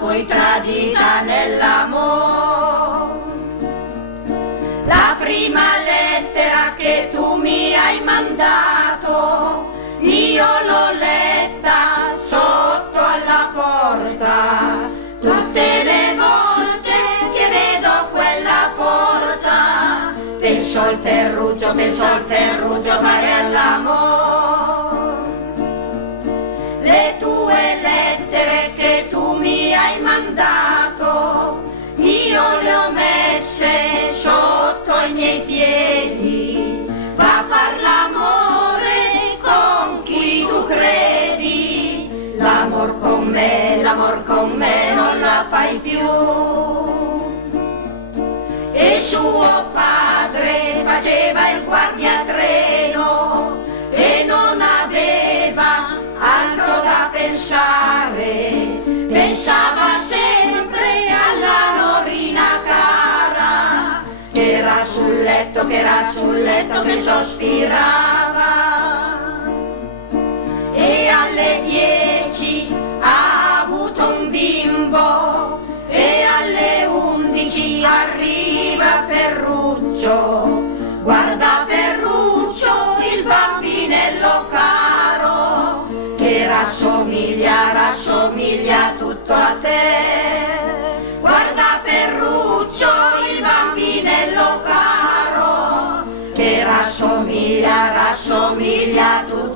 fui tradita nell'amore. La prima lettera che tu mi hai mandato, io l'ho letta sotto alla porta. Tutte le volte che vedo quella porta, penso al Ferruccio fare all'amore. Le tue lettere che tu mi hai mandato, io le ho messe sotto i miei piedi. Va a far l'amore con chi tu credi, l'amor con me non la fai più. E suo padre faceva il guardiatreno e non aveva altro da pensare, pensava sempre alla Norina cara, che era sul letto che sospirava. E alle 10 ha avuto un bimbo e alle 11 arriva Ferruccio. Guarda Ferruccio, il bambinello caro, che rassomiglia tutto a te. Guarda Ferruccio, il bambinello caro, che rassomiglia tutto